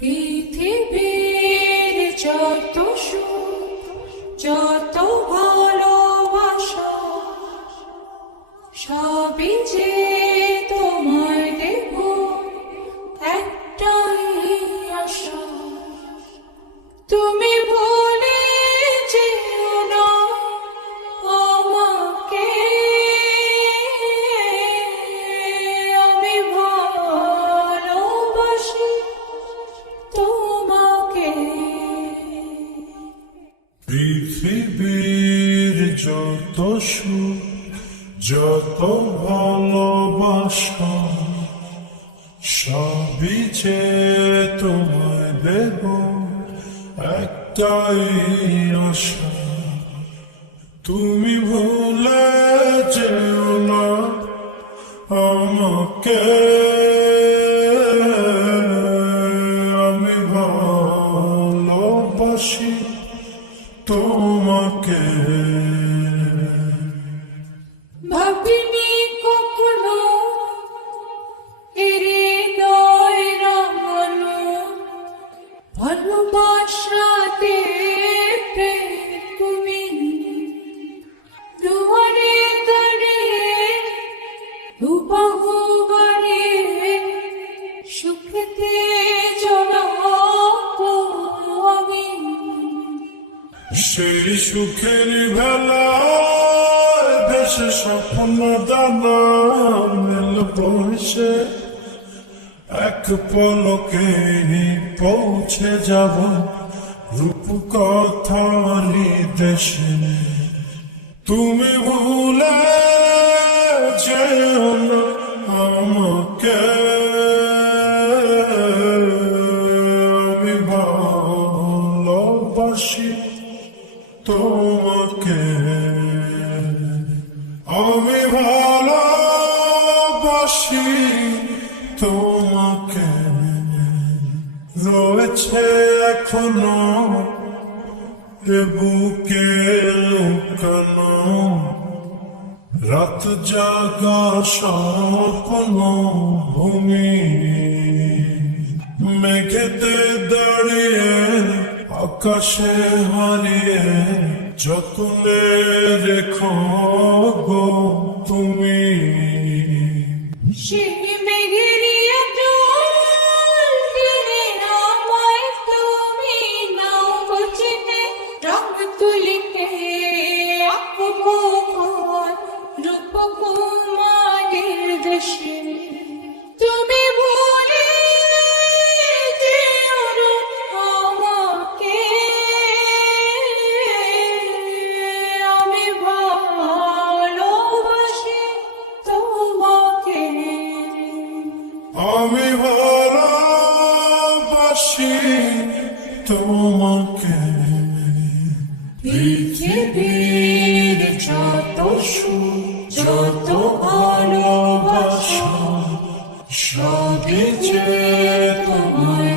পৃথিবীর যত সুখ, যত ভালোবাসা, সবই যে তোমায় দেব একটাই আশা। তুমি বলে যেও না আমাকে, আমি ভালোবাসি তোমাকে। পৃথিবীর যত সুখ, যত ভালোবাসা, সবই যে তোমায় দেব একটাই আশা। তুমি ভুলে যেও না আমাকে, আমি ভালোবাসি তোমাকে। ভাবিনি কখনো হৃদয় রাঙানো, ভালোবাসাতে তুমি দুয়ারে দাঁড়িয়ে দুবাহু বাড়িয়ে সুখেতে জড়াবো আমি। সেই সুখের বেলায় দেশে স্বপ্ন দানা মেল বসে, এক পলকে পৌঁছে যাব রূপকথারি দেশে। তুমি ভুলে যেও না আমাকে, আমি ভালোবাসি তোমাকে। আমি ভালোবাসি তোমাকে। রয়েছে এখনো এ বুকে লুকানো রাত জাগা স্বপ্ন ভূমি। মেঘেতে দাঁড়িয়ে আকাশে হারিয়ে যত্নে রেখো গো তুমি। সেই মেঘেরই আঁচল টেনে আমায় তুমি নাও গো চিনে, রং তুলিতে আঁকবো ঘর রূপকুমারীর দেশে। তুমি ভুলে যেও না আমাকে, আমি ভালোবাসি তোমাকে। আমি ভালোবাসি তোমাকে। পৃথিবীর যত সুখ, যত ভালোবাসা, সবই যে তোমায়